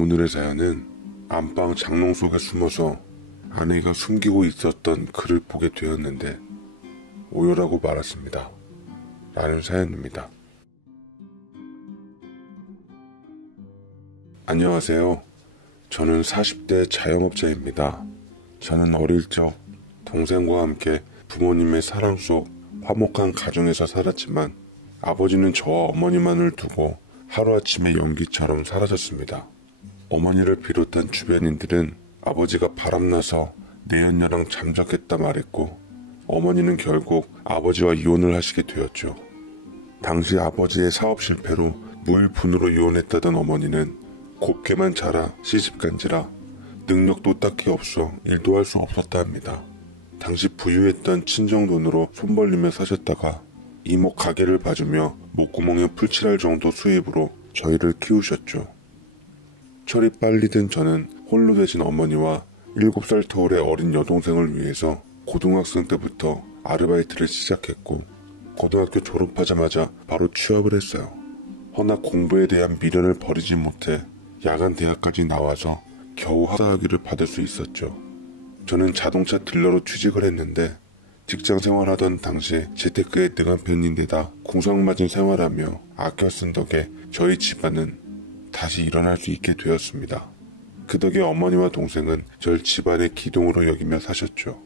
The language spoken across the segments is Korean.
오늘의 사연은 안방 장롱 속에 숨어서 아내가 숨기고 있었던 글을 보게 되었는데 오열하고 말았습니다. 라는 사연입니다. 안녕하세요. 저는 40대 자영업자입니다. 저는 어릴 적 동생과 함께 부모님의 사랑 속 화목한 가정에서 살았지만 아버지는 저와 어머니만을 두고 하루아침에 연기처럼 사라졌습니다. 어머니를 비롯한 주변인들은 아버지가 바람나서 내연녀랑 잠적했다 말했고 어머니는 결국 아버지와 이혼을 하시게 되었죠. 당시 아버지의 사업 실패로 무일푼으로 이혼했다던 어머니는 곱게만 자라 시집간지라 능력도 딱히 없어 일도 할 수 없었다 합니다. 당시 부유했던 친정돈으로 손 벌리며 사셨다가 이모 가게를 봐주며 목구멍에 풀칠할 정도 수입으로 저희를 키우셨죠. 철이 빨리 든 저는 홀로 계신 어머니와 7살 터울의 어린 여동생을 위해서 고등학생 때부터 아르바이트를 시작했고 고등학교 졸업하자마자 바로 취업을 했어요. 허나 공부에 대한 미련을 버리지 못해 야간 대학까지 나와서 겨우 학사학위를 받을 수 있었죠. 저는 자동차 딜러로 취직을 했는데 직장 생활하던 당시 재테크에 능한 편인데다 궁상맞은 생활하며 아껴 쓴 덕에 저희 집안은 다시 일어날 수 있게 되었습니다. 그 덕에 어머니와 동생은 절 집안의 기둥으로 여기며 사셨죠.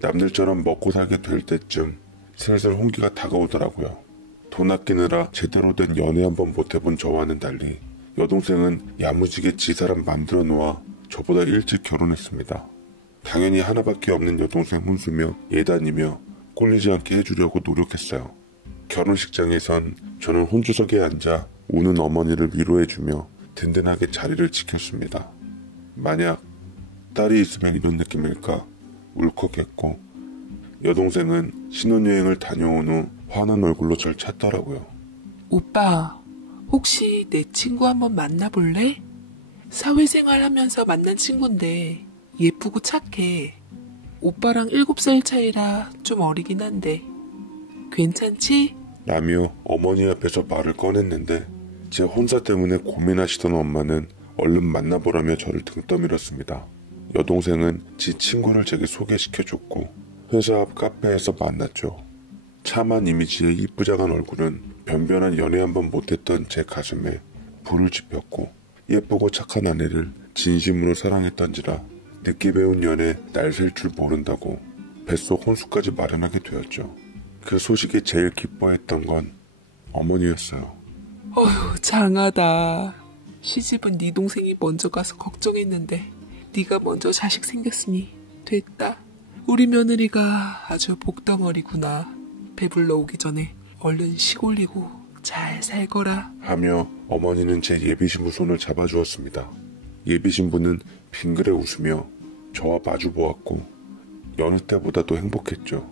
남들처럼 먹고 살게 될 때쯤 슬슬 홍기가 다가오더라고요. 돈 아끼느라 제대로 된 연애 한번 못해본 저와는 달리 여동생은 야무지게 지 사람 만들어 놓아 저보다 일찍 결혼했습니다. 당연히 하나밖에 없는 여동생 혼수며 예단이며 꼴리지 않게 해주려고 노력했어요. 결혼식장에선 저는 혼주석에 앉아 우는 어머니를 위로해주며 든든하게 자리를 지켰습니다. 만약 딸이 있으면 이런 느낌일까 울컥했고 여동생은 신혼여행을 다녀온 후 화난 얼굴로 절 찾더라고요. 오빠, 혹시 내 친구 한번 만나볼래? 사회생활 하면서 만난 친구인데 예쁘고 착해. 오빠랑 7살 차이라 좀 어리긴 한데 괜찮지? 라며 어머니 앞에서 말을 꺼냈는데 제 혼사 때문에 고민하시던 엄마는 얼른 만나보라며 저를 등 떠밀었습니다. 여동생은 지 친구를 제게 소개시켜줬고 회사 앞 카페에서 만났죠. 참한 이미지의 이쁘장한 얼굴은 변변한 연애 한번 못했던 제 가슴에 불을 지폈고 예쁘고 착한 아내를 진심으로 사랑했던지라 늦게 배운 연애 날 셀 줄 모른다고 뱃속 혼수까지 마련하게 되었죠. 그 소식에 제일 기뻐했던 건 어머니였어요. 어휴, 장하다. 시집은 네 동생이 먼저 가서 걱정했는데 네가 먼저 자식 생겼으니 됐다. 우리 며느리가 아주 복덩어리구나. 배불러 오기 전에 얼른 시골리고 잘 살거라. 하며 어머니는 제 예비신부 손을 잡아주었습니다. 예비신부는 빙그레 웃으며 저와 마주보았고 여느 때보다도 행복했죠.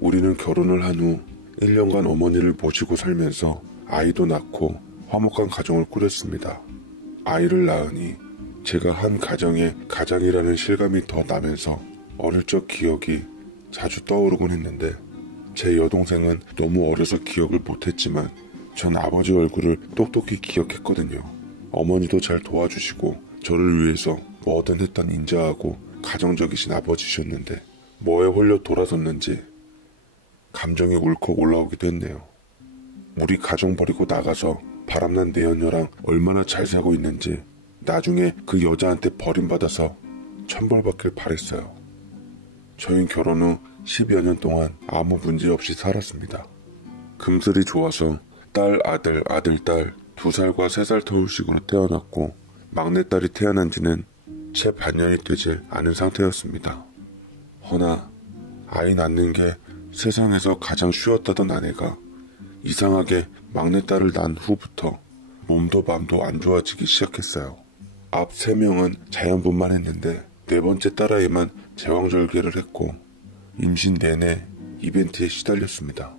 우리는 결혼을 한 후 1년간 어머니를 모시고 살면서 아이도 낳고 화목한 가정을 꾸렸습니다. 아이를 낳으니 제가 한 가정의 가장이라는 실감이 더 나면서 어릴 적 기억이 자주 떠오르곤 했는데 제 여동생은 너무 어려서 기억을 못했지만 전 아버지 얼굴을 똑똑히 기억했거든요. 어머니도 잘 도와주시고 저를 위해서 뭐든 했던 인자하고 가정적이신 아버지셨는데 뭐에 홀려 돌아섰는지 감정이 울컥 올라오기도 했네요. 우리 가정 버리고 나가서 바람난 내연녀랑 얼마나 잘 살고 있는지 나중에 그 여자한테 버림받아서 천벌받길 바랬어요. 저희는 결혼 후 10여 년 동안 아무 문제 없이 살았습니다. 금슬이 좋아서 딸, 아들, 아들, 딸 2살과 3살 터울씩으로 태어났고 막내딸이 태어난 지는 채 반년이 되지 않은 상태였습니다. 허나 아이 낳는 게 세상에서 가장 쉬웠다던 아내가 이상하게 막내딸을 낳은 후부터 몸도 맘도 안 좋아지기 시작했어요. 앞 3명은 자연분만 했는데 4번째 딸아이만 제왕절개를 했고 임신 내내 이벤트에 시달렸습니다.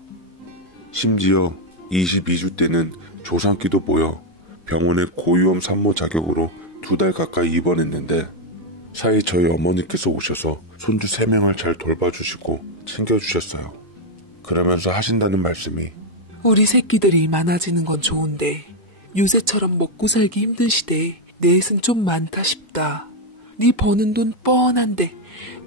심지어 22주 때는 조산기도 모여 병원에 고위험 산모 자격으로 2달 가까이 입원했는데 사이 저희 어머니께서 오셔서 손주 3명을 잘 돌봐주시고 챙겨주셨어요. 그러면서 하신다는 말씀이 우리 새끼들이 많아지는 건 좋은데 요새처럼 먹고 살기 힘든 시대에 넷은 좀 많다 싶다. 네 버는 돈 뻔한데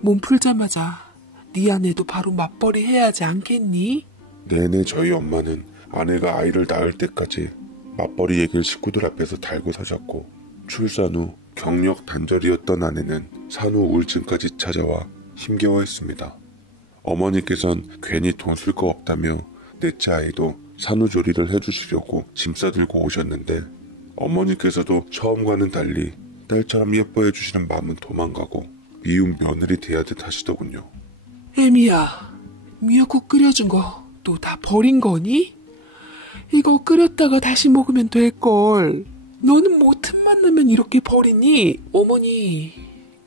몸 풀자마자 네 아내도 바로 맞벌이 해야지 않겠니? 내내 저희 엄마는 아내가 아이를 낳을 때까지 맞벌이 얘기를 식구들 앞에서 달고 사셨고, 출산 후 경력 단절이었던 아내는 산후 우울증까지 찾아와 힘겨워했습니다. 어머니께선 괜히 돈 쓸 거 없다며 넷째 아이도 산후조리를 해주시려고 짐 싸들고 오셨는데, 어머니께서도 처음과는 달리 딸처럼 예뻐해 주시는 마음은 도망가고 미운 며느리 대하듯 하시더군요. 애미야, 미역국 끓여준 거 또 다 버린 거니? 이거 끓였다가 다시 먹으면 될걸. 너는 뭐 틈만 나면 이렇게 버리니? 어머니,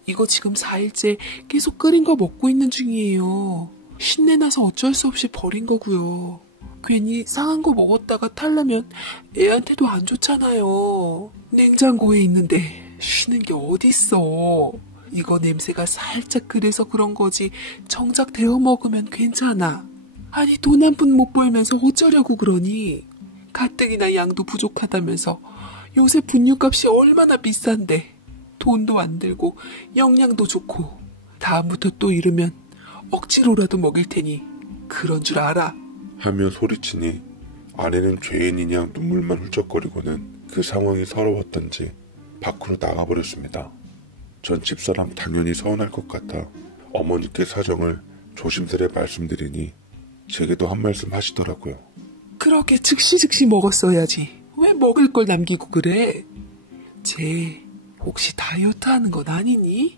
이거 지금 4일째 계속 끓인 거 먹고 있는 중이에요. 신내나서 어쩔 수 없이 버린 거고요. 괜히 상한 거 먹었다가 탈라면 애한테도 안 좋잖아요. 냉장고에 있는데 쉬는 게 어딨어. 이거 냄새가 살짝 그래서 그런 거지 정작 데워 먹으면 괜찮아. 아니 돈 한 푼 못 벌면서 어쩌려고 그러니? 가뜩이나 양도 부족하다면서 요새 분유값이 얼마나 비싼데 돈도 안 들고 영양도 좋고 다음부터 또 이러면 억지로라도 먹일 테니 그런 줄 알아. 하며 소리치니 아내는 죄인이냐 눈물만 훌쩍거리고는 그 상황이 서러웠던지 밖으로 나가버렸습니다. 전 집사람 당연히 서운할 것 같아 어머니께 사정을 조심스레 말씀드리니 제게도 한 말씀 하시더라고요. 그렇게 즉시 먹었어야지. 왜 먹을 걸 남기고 그래? 쟤 혹시 다이어트 하는 건 아니니?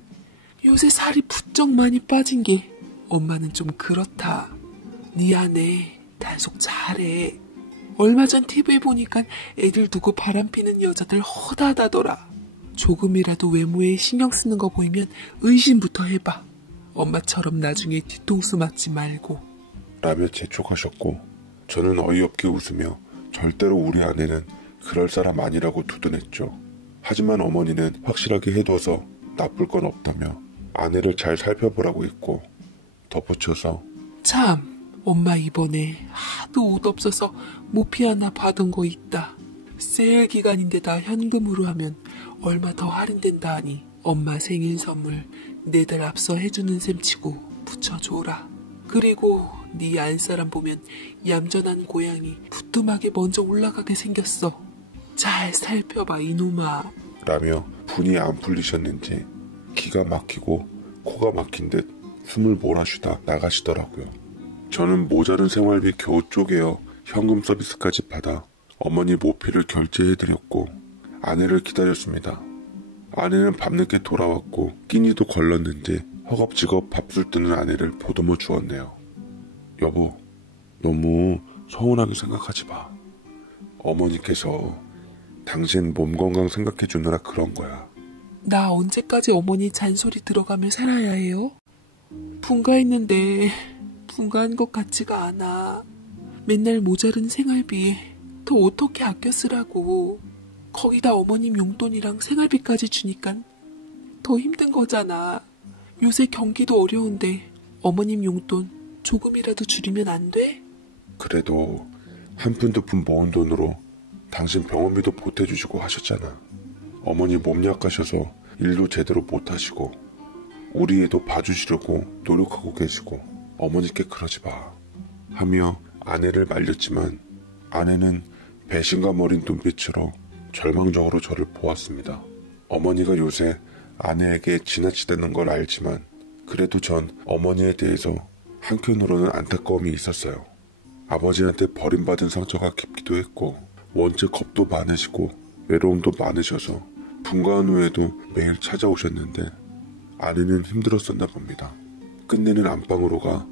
요새 살이 부쩍 많이 빠진 게 엄마는 좀 그렇다. 네 아내 단속 잘해. 얼마 전 TV에 보니까 애들 두고 바람피는 여자들 허다하다더라. 조금이라도 외모에 신경 쓰는 거 보이면 의심부터 해봐. 엄마처럼 나중에 뒤통수 맞지 말고. 라며 재촉하셨고, 저는 어이없게 웃으며 절대로 우리 아내는 그럴 사람 아니라고 두둔했죠. 하지만 어머니는 확실하게 해둬서 나쁠 건 없다며 아내를 잘 살펴보라고 했고, 덧붙여서 참, 엄마 이번에 하도 옷 없어서 모피 하나 받은 거 있다. 세일 기간인데다 현금으로 하면 얼마 더 할인된다 하니 엄마 생일 선물 내들 앞서 해주는 셈치고 붙여줘라. 그리고 네 안사람 보면 얌전한 고양이 부뚜막에 먼저 올라가게 생겼어. 잘 살펴봐 이놈아. 라며 분이 안 풀리셨는지 기가 막히고 코가 막힌 듯 숨을 몰아쉬다 나가시더라고요. 저는 모자른 생활비 겨우 쪼개어 현금 서비스까지 받아 어머니 모피를 결제해드렸고 아내를 기다렸습니다. 아내는 밤늦게 돌아왔고 끼니도 걸렀는지 허겁지겁 밥술 뜨는 아내를 보듬어 주었네요. 여보, 너무 서운하게 생각하지 마. 어머니께서 당신 몸 건강 생각해 주느라 그런 거야. 나 언제까지 어머니 잔소리 들어가며 살아야 해요? 분가했는데 분가한 것 같지가 않아. 맨날 모자른 생활비에 더 어떻게 아껴 쓰라고. 거기다 어머님 용돈이랑 생활비까지 주니까 더 힘든 거잖아. 요새 경기도 어려운데 어머님 용돈 조금이라도 줄이면 안 돼? 그래도 한 푼 두 푼 모은 돈으로 당신 병원비도 보태주시고 하셨잖아. 어머니 몸 약하셔서 일도 제대로 못하시고 우리 애도 봐주시려고 노력하고 계시고 어머니께 그러지 마. 하며 아내를 말렸지만 아내는 배신감 어린 눈빛으로 절망적으로 저를 보았습니다. 어머니가 요새 아내에게 지나치다는 걸 알지만 그래도 전 어머니에 대해서 한켠으로는 안타까움이 있었어요. 아버지한테 버림받은 상처가 깊기도 했고 원체 겁도 많으시고 외로움도 많으셔서 분가한 후에도 매일 찾아오셨는데 아내는 힘들었었나 봅니다. 끝내는 안방으로 가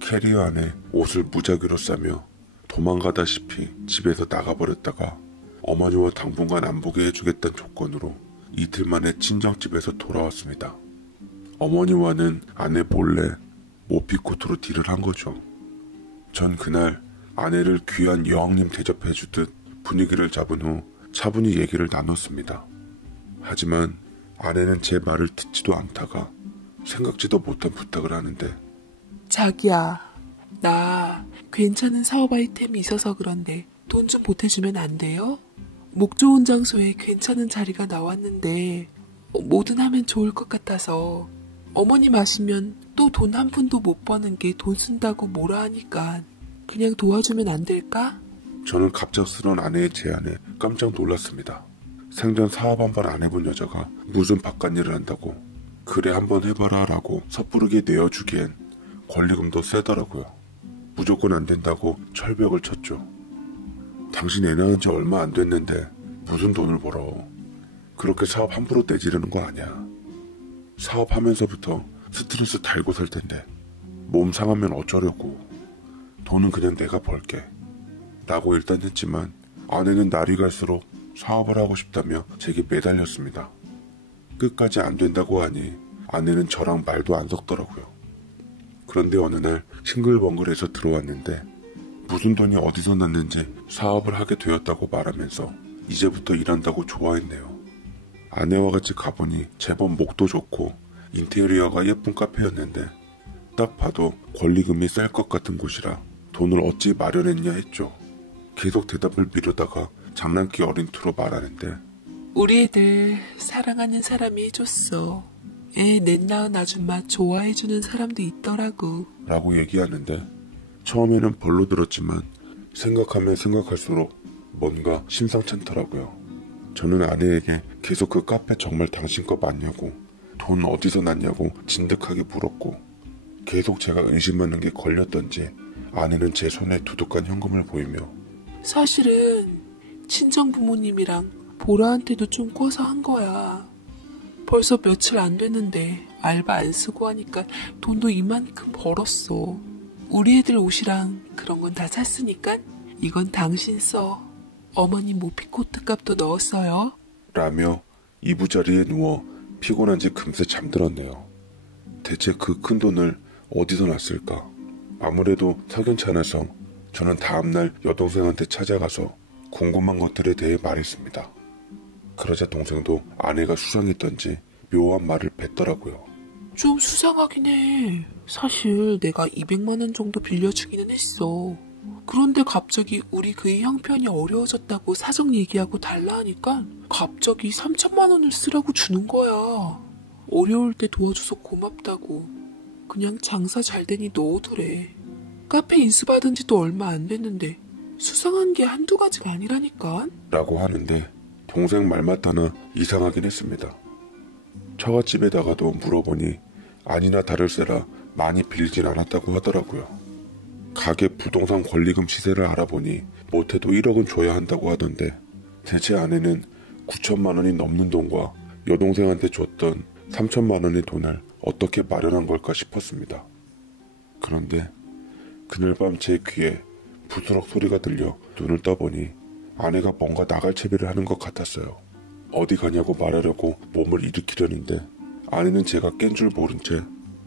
캐리어 안에 옷을 무작위로 싸며 도망가다시피 집에서 나가버렸다가 어머니와 당분간 안 보게 해주겠다는 조건으로 이틀 만에 친정집에서 돌아왔습니다. 어머니와는 아내 몰래 모피코트로 딜을 한 거죠. 전 그날 아내를 귀한 여왕님 대접해주듯 분위기를 잡은 후 차분히 얘기를 나눴습니다. 하지만 아내는 제 말을 듣지도 않다가 생각지도 못한 부탁을 하는데 자기야, 나 괜찮은 사업 아이템이 있어서 그런데 돈 좀 보태주면 안 돼요? 목 좋은 장소에 괜찮은 자리가 나왔는데 뭐든 하면 좋을 것 같아서 어머니 마시면 또 돈 한 푼도 못 버는 게 돈 쓴다고 뭐라 하니까 그냥 도와주면 안 될까? 저는 갑작스러운 아내의 제안에 깜짝 놀랐습니다. 생전 사업 한 번 안 해본 여자가 무슨 바깥일을 한다고 그래 한번 해봐라 라고 섣부르게 내어주기엔 권리금도 세더라고요. 무조건 안 된다고 철벽을 쳤죠. 당신 애 낳은 지 얼마 안 됐는데 무슨 돈을 벌어. 그렇게 사업 함부로 떼지르는 거 아니야. 사업하면서부터 스트레스 달고 살 텐데 몸 상하면 어쩌려고. 돈은 그냥 내가 벌게 라고 일단 했지만 아내는 날이 갈수록 사업을 하고 싶다며 제게 매달렸습니다. 끝까지 안 된다고 하니 아내는 저랑 말도 안 섞더라고요. 그런데 어느 날 싱글벙글해서 들어왔는데 무슨 돈이 어디서 났는지 사업을 하게 되었다고 말하면서 이제부터 일한다고 좋아했네요. 아내와 같이 가보니 제법 목도 좋고 인테리어가 예쁜 카페였는데 딱 봐도 권리금이 셀 것 같은 곳이라 돈을 어찌 마련했냐 했죠. 계속 대답을 미루다가 장난기 어린 투로 말하는데 우리 애들 사랑하는 사람이 해줬어. 애 넷 낳은 아줌마 좋아해주는 사람도 있더라고. 라고 얘기하는데 처음에는 별로 들었지만 생각하면 생각할수록 뭔가 심상찮더라고요. 저는 아내에게 계속 그 카페 정말 당신 거 맞냐고 돈 어디서 났냐고 진득하게 물었고 계속 제가 의심하는 게 걸렸던지 아내는 제 손에 두둑한 현금을 보이며 사실은 친정 부모님이랑 보라한테도 좀 꿔서 한 거야. 벌써 며칠 안 됐는데 알바 안 쓰고 하니까 돈도 이만큼 벌었어. 우리 애들 옷이랑 그런 건 다 샀으니까 이건 당신 써. 어머니 모피코트 값도 넣었어요. 라며 이부자리에 누워 피곤한지 금세 잠들었네요. 대체 그 큰 돈을 어디서 났을까? 아무래도 석연찮아서 저는 다음날 여동생한테 찾아가서 궁금한 것들에 대해 말했습니다. 그러자 동생도 아내가 수상했던지 묘한 말을 뱉더라고요. 좀 수상하긴 해. 사실 내가 200만 원 정도 빌려주기는 했어. 그런데 갑자기 우리 그의 형편이 어려워졌다고 사정 얘기하고 달라 하니까 갑자기 3천만 원을 쓰라고 주는 거야. 어려울 때 도와줘서 고맙다고. 그냥 장사 잘 되니 넣어두래. 카페 인수받은 지도 얼마 안 됐는데 수상한 게 한두 가지가 아니라니까. 라고 하는데 동생 말마따나 이상하긴 했습니다. 처갓집에다가도 물어보니 아니나 다를세라 많이 빌리진 않았다고 하더라고요. 가게 부동산 권리금 시세를 알아보니 못해도 1억은 줘야 한다고 하던데 대체 아내는 9천만 원이 넘는 돈과 여동생한테 줬던 3천만 원의 돈을 어떻게 마련한 걸까 싶었습니다. 그런데 그날 밤 제 귀에 부스럭 소리가 들려 눈을 떠보니 아내가 뭔가 나갈 채비를 하는 것 같았어요. 어디 가냐고 말하려고 몸을 일으키려는데 아내는 제가 깬 줄 모른 채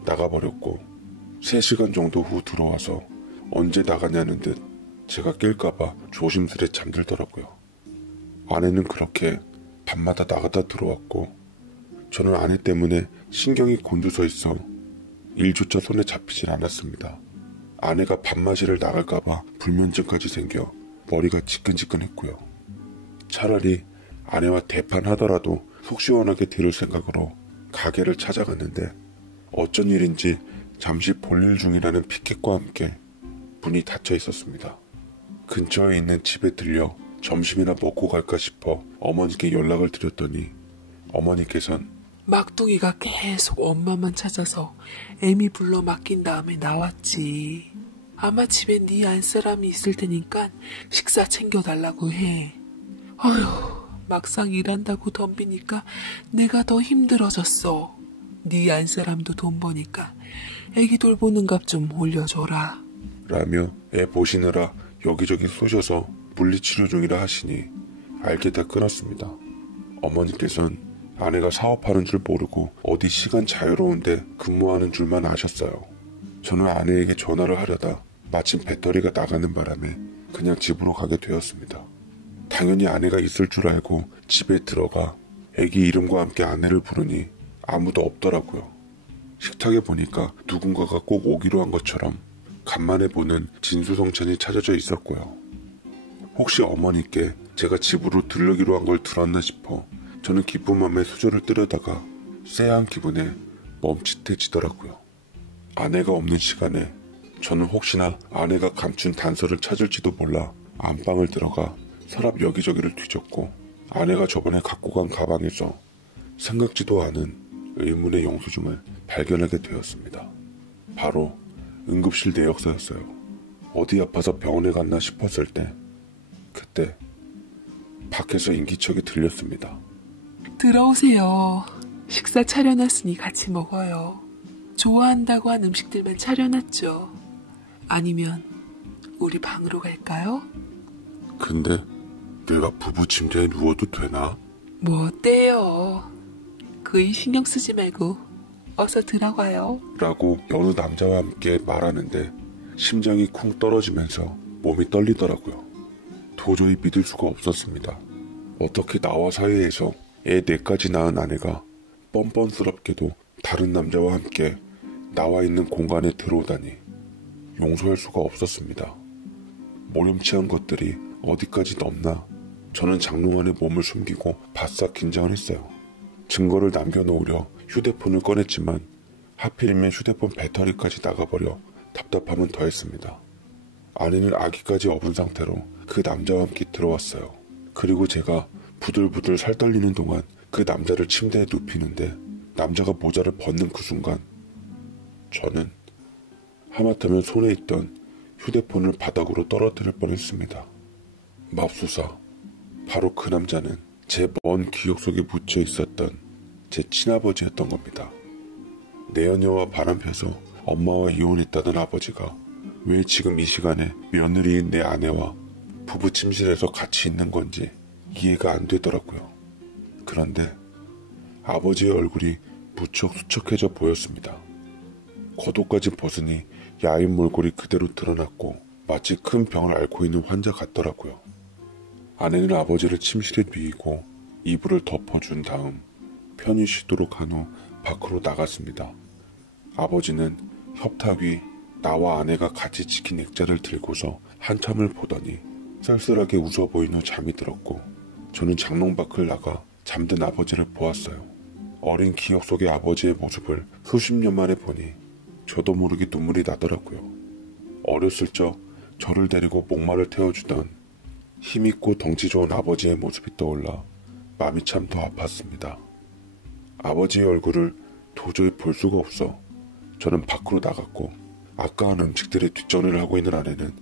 나가버렸고 3시간 정도 후 들어와서 언제 나가냐는 듯 제가 깰까봐 조심스레 잠들더라고요. 아내는 그렇게 밤마다 나갔다 들어왔고 저는 아내 때문에 신경이 곤두서 있어 일조차 손에 잡히질 않았습니다. 아내가 밥마시러 나갈까봐 불면증까지 생겨 머리가 지끈지끈했고요. 차라리 아내와 대판하더라도 속 시원하게 들을 생각으로 가게를 찾아갔는데 어쩐 일인지 잠시 볼일 중이라는 피켓과 함께 문이 닫혀 있었습니다. 근처에 있는 집에 들려 점심이나 먹고 갈까 싶어 어머니께 연락을 드렸더니 어머니께선 막둥이가 계속 엄마만 찾아서 애미 불러 맡긴 다음에 나왔지. 아마 집에 네 안사람이 있을 테니까 식사 챙겨달라고 해. 아휴, 막상 일한다고 덤비니까 내가 더 힘들어졌어. 네 안사람도 돈 버니까 애기 돌보는 값 좀 올려줘라. 라며 애 보시느라 여기저기 쏘셔서 물리치료 중이라 하시니 알게 다 끊었습니다. 어머니께선 아내가 사업하는 줄 모르고 어디 시간 자유로운데 근무하는 줄만 아셨어요. 저는 아내에게 전화를 하려다 마침 배터리가 나가는 바람에 그냥 집으로 가게 되었습니다. 당연히 아내가 있을 줄 알고 집에 들어가 애기 이름과 함께 아내를 부르니 아무도 없더라고요. 식탁에 보니까 누군가가 꼭 오기로 한 것처럼 간만에 보는 진수성찬이 차려져 있었고요. 혹시 어머니께 제가 집으로 들르기로 한 걸 들었나 싶어 저는 기쁜 맘에 수저를 뜨려다가 쎄한 기분에 멈칫해지더라고요. 아내가 없는 시간에 저는 혹시나 아내가 감춘 단서를 찾을지도 몰라 안방을 들어가 서랍 여기저기를 뒤졌고 아내가 저번에 갖고 간 가방에서 생각지도 않은 의문의 영수증을 발견하게 되었습니다. 바로 응급실 내역서였어요. 어디 아파서 병원에 갔나 싶었을 때 그때 밖에서 인기척이 들렸습니다. 들어오세요. 식사 차려놨으니 같이 먹어요. 좋아한다고 한 음식들만 차려놨죠. 아니면 우리 방으로 갈까요? 근데 내가 부부 침대에 누워도 되나? 뭐 어때요? 그이 신경 쓰지 말고 어서 들어가요. 라고 여느 남자와 함께 말하는데 심장이 쿵 떨어지면서 몸이 떨리더라고요. 도저히 믿을 수가 없었습니다. 어떻게 나와 사이에서 애 4가지 낳은 아내가 뻔뻔스럽게도 다른 남자와 함께 나와 있는 공간에 들어오다니 용서할 수가 없었습니다. 모렴치한 것들이 어디까지 넘나 저는 장롱 안에 몸을 숨기고 바싹 긴장을 했어요. 증거를 남겨놓으려 휴대폰을 꺼냈지만 하필이면 휴대폰 배터리까지 나가버려 답답함은 더했습니다. 아내는 아기까지 업은 상태로 그 남자와 함께 들어왔어요. 그리고 제가 부들부들 살 떨리는 동안 그 남자를 침대에 눕히는데 남자가 모자를 벗는 그 순간 저는 하마터면 손에 있던 휴대폰을 바닥으로 떨어뜨릴 뻔했습니다. 맙소사, 바로 그 남자는 제 먼 기억 속에 묻혀 있었던 제 친아버지였던 겁니다. 내연녀와 바람펴서 엄마와 이혼했다던 아버지가 왜 지금 이 시간에 며느리인 내 아내와 부부 침실에서 같이 있는 건지 이해가 안 되더라고요. 그런데 아버지의 얼굴이 무척 수척해져 보였습니다. 겉옷까지 벗으니 야인 몰골이 그대로 드러났고 마치 큰 병을 앓고 있는 환자 같더라고요. 아내는 아버지를 침실에 뉘이고 이불을 덮어준 다음 편히 쉬도록 한 후 밖으로 나갔습니다. 아버지는 협탁 위 나와 아내가 같이 지킨 액자를 들고서 한참을 보더니 쓸쓸하게 웃어 보인 후 잠이 들었고 저는 장롱 밖을 나가 잠든 아버지를 보았어요. 어린 기억 속의 아버지의 모습을 수십 년 만에 보니 저도 모르게 눈물이 나더라고요. 어렸을 적 저를 데리고 목마를 태워주던 힘있고 덩치 좋은 아버지의 모습이 떠올라 마음이 참 더 아팠습니다. 아버지의 얼굴을 도저히 볼 수가 없어 저는 밖으로 나갔고 아까 한 음식들의 뒷전을 하고 있는 아내는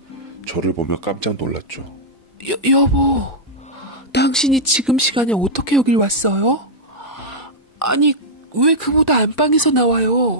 저를 보며 깜짝 놀랐죠. 여보, 당신이 지금 시간에 어떻게 여길 왔어요? 아니, 왜 그보다 안방에서 나와요?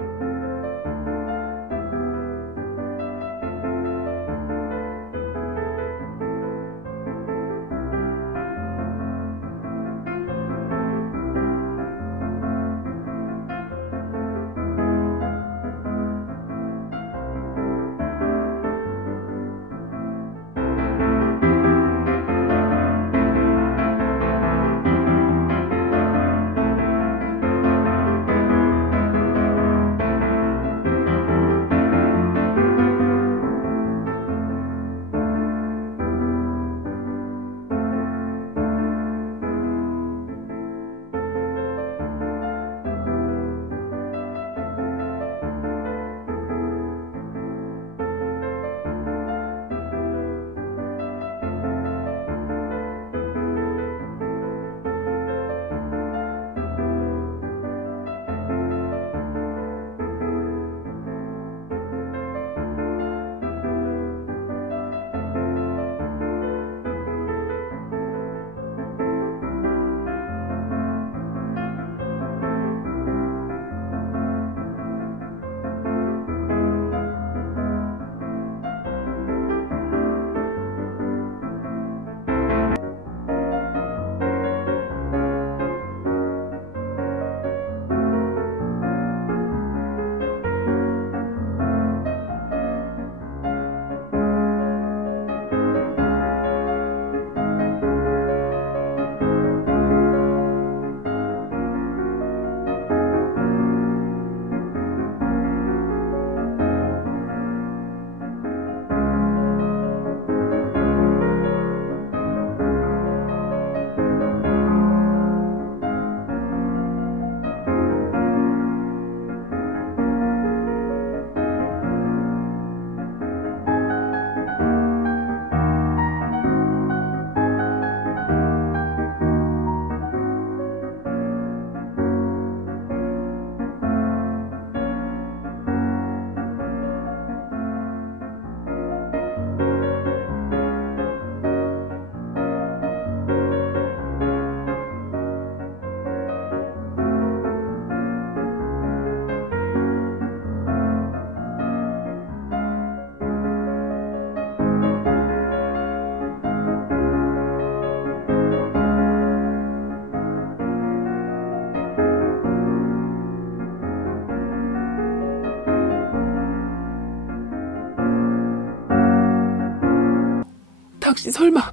당신 설마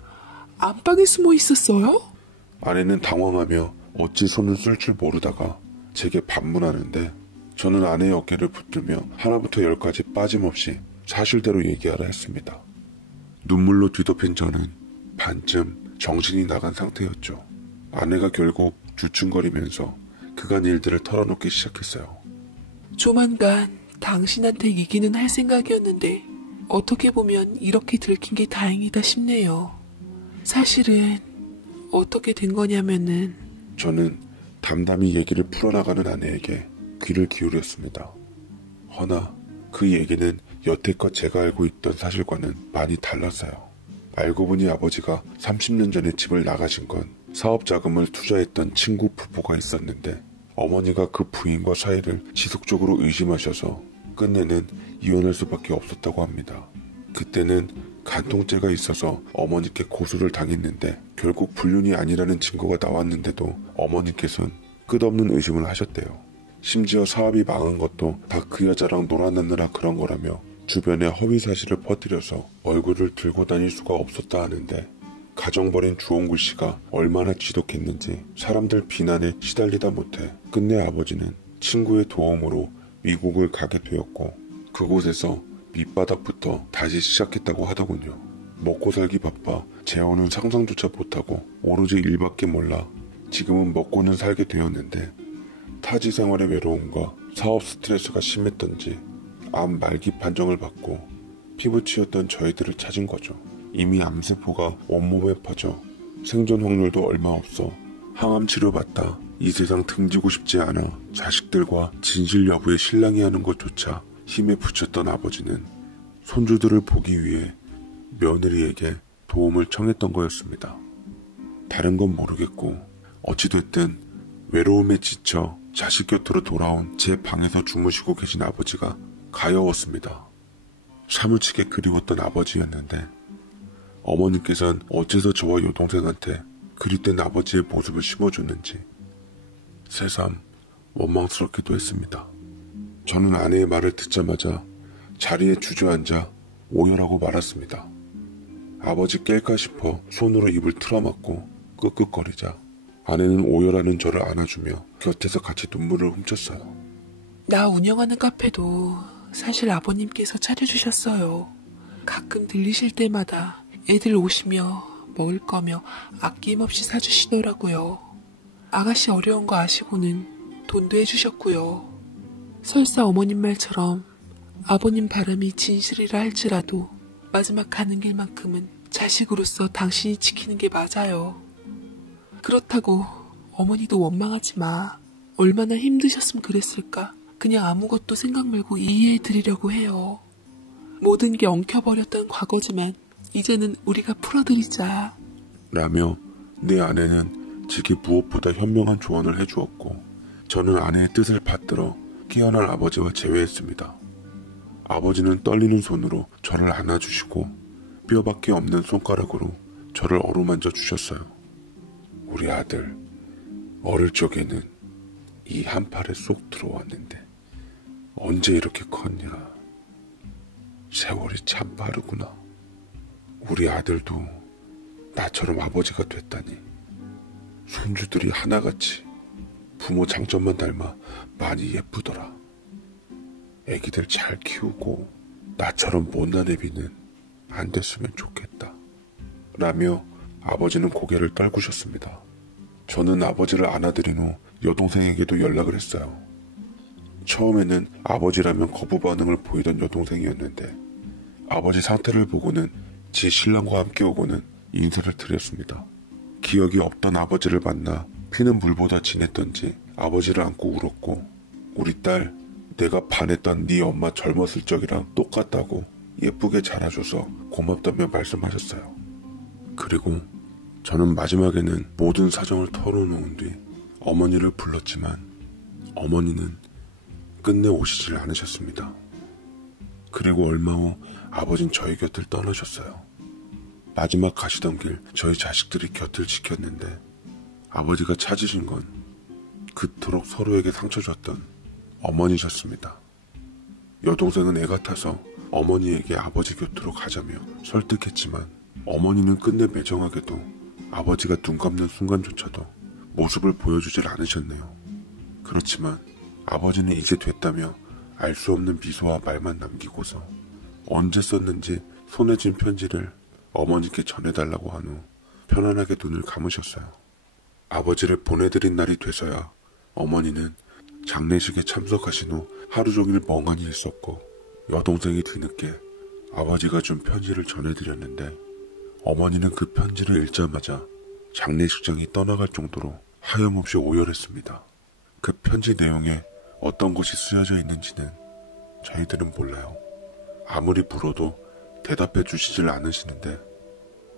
안방에 숨어 있었어요? 아내는 당황하며 어찌 손을 쓸 줄 모르다가 제게 반문하는데 저는 아내의 어깨를 붙들며 하나부터 열까지 빠짐없이 사실대로 얘기하라 했습니다. 눈물로 뒤덮인 저는 반쯤 정신이 나간 상태였죠. 아내가 결국 주춤거리면서 그간 일들을 털어놓기 시작했어요. 조만간 당신한테 얘기는 할 생각이었는데 어떻게 보면 이렇게 들킨 게 다행이다 싶네요. 사실은 어떻게 된 거냐면은 저는 담담히 얘기를 풀어나가는 아내에게 귀를 기울였습니다. 허나 그 얘기는 여태껏 제가 알고 있던 사실과는 많이 달랐어요. 알고 보니 아버지가 30년 전에 집을 나가신 건 사업 자금을 투자했던 친구 부부가 있었는데 어머니가 그 부인과 사이를 지속적으로 의심하셔서 끝내는 이혼할 수밖에 없었다고 합니다. 그때는 간통죄가 있어서 어머니께 고소를 당했는데 결국 불륜이 아니라는 증거가 나왔는데도 어머니께서는 끝없는 의심을 하셨대요. 심지어 사업이 망한 것도 다 그 여자랑 놀아나느라 그런 거라며 주변에 허위 사실을 퍼뜨려서 얼굴을 들고 다닐 수가 없었다 하는데 가정벌인 주홍글 씨가 얼마나 지독했는지 사람들 비난에 시달리다 못해 끝내 아버지는 친구의 도움으로 미국을 가게 되었고 그곳에서 밑바닥부터 다시 시작했다고 하더군요. 먹고 살기 바빠 재혼은 상상조차 못하고 오로지 일밖에 몰라 지금은 먹고는 살게 되었는데 타지 생활의 외로움과 사업 스트레스가 심했던지 암 말기 판정을 받고 피부치였던 저희들을 찾은 거죠. 이미 암세포가 온몸에 퍼져 생존 확률도 얼마 없어 항암 치료받다 이 세상 등지고 싶지 않아 자식들과 진실 여부에 실랑이 하는 것조차 힘에 부쳤던 아버지는 손주들을 보기 위해 며느리에게 도움을 청했던 거였습니다. 다른 건 모르겠고 어찌됐든 외로움에 지쳐 자식 곁으로 돌아온 제 방에서 주무시고 계신 아버지가 가여웠습니다. 사무치게 그리웠던 아버지였는데 어머니께서는 어째서 저와 여동생한테 그립된 아버지의 모습을 심어줬는지 새삼 원망스럽기도 했습니다. 저는 아내의 말을 듣자마자 자리에 주저앉아 오열하고 말았습니다. 아버지 깰까 싶어 손으로 입을 틀어막고 끄끄거리자 아내는 오열하는 저를 안아주며 곁에서 같이 눈물을 훔쳤어요. 나 운영하는 카페도 사실 아버님께서 차려주셨어요. 가끔 들리실 때마다 애들 오시며 먹을 거며 아낌없이 사주시더라고요. 아가씨 어려운 거 아시고는 돈도 해주셨고요. 설사 어머님 말처럼 아버님 바람이 진실이라 할지라도 마지막 가는 길만큼은 자식으로서 당신이 지키는 게 맞아요. 그렇다고 어머니도 원망하지 마. 얼마나 힘드셨으면 그랬을까. 그냥 아무것도 생각 말고 이해해드리려고 해요. 모든 게 엉켜버렸던 과거지만 이제는 우리가 풀어드리자. 라며 내 아내는 제게 무엇보다 현명한 조언을 해주었고 저는 아내의 뜻을 받들어 깨어날 아버지와 재회했습니다. 아버지는 떨리는 손으로 저를 안아주시고 뼈밖에 없는 손가락으로 저를 어루만져 주셨어요. 우리 아들 어릴 적에는 이 한 팔에 쏙 들어왔는데 언제 이렇게 컸냐. 세월이 참 빠르구나. 우리 아들도 나처럼 아버지가 됐다니. 손주들이 하나같이 부모 장점만 닮아 많이 예쁘더라. 애기들 잘 키우고 나처럼 못난 애비는 안 됐으면 좋겠다. 라며 아버지는 고개를 떨구셨습니다. 저는 아버지를 안아드린 후 여동생에게도 연락을 했어요. 처음에는 아버지라면 거부 반응을 보이던 여동생이었는데 아버지 상태를 보고는 지 신랑과 함께 오고는 인사를 드렸습니다. 기억이 없던 아버지를 만나 피는 물보다 진했던지 아버지를 안고 울었고 우리 딸 내가 반했던 네 엄마 젊었을 적이랑 똑같다고 예쁘게 자라줘서 고맙다며 말씀하셨어요. 그리고 저는 마지막에는 모든 사정을 털어놓은 뒤 어머니를 불렀지만 어머니는 끝내 오시질 않으셨습니다. 그리고 얼마 후 아버진 저희 곁을 떠나셨어요. 마지막 가시던 길 저희 자식들이 곁을 지켰는데 아버지가 찾으신 건 그토록 서로에게 상처 줬던 어머니셨습니다. 여동생은 애 같아서 어머니에게 아버지 곁으로 가자며 설득했지만 어머니는 끝내 매정하게도 아버지가 눈 감는 순간조차도 모습을 보여주질 않으셨네요. 그렇지만 아버지는 이제 됐다며 알 수 없는 미소와 말만 남기고서 언제 썼는지 손에 쥔 편지를 어머니께 전해달라고 한 후 편안하게 눈을 감으셨어요. 아버지를 보내드린 날이 돼서야 어머니는 장례식에 참석하신 후 하루 종일 멍하니 있었고, 여동생이 뒤늦게 아버지가 준 편지를 전해드렸는데 어머니는 그 편지를 읽자마자 장례식장이 떠나갈 정도로 하염없이 오열했습니다. 그 편지 내용에 어떤 것이 쓰여져 있는지는 저희들은 몰라요. 아무리 물어도 대답해 주시질 않으시는데,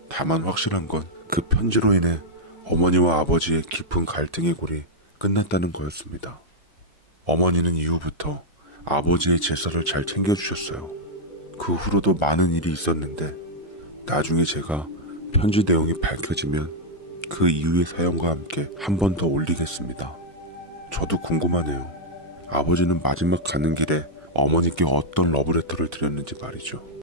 다만 확실한 건 그 편지로 인해 어머니와 아버지의 깊은 갈등의 골이 끝났다는 거였습니다. 어머니는 이후부터 아버지의 제사를 잘 챙겨주셨어요. 그 후로도 많은 일이 있었는데 나중에 제가 편지 내용이 밝혀지면 그 이후의 사연과 함께 한 번 더 올리겠습니다. 저도 궁금하네요. 아버지는 마지막 가는 길에 어머니께 어떤 러브레터를 드렸는지 말이죠.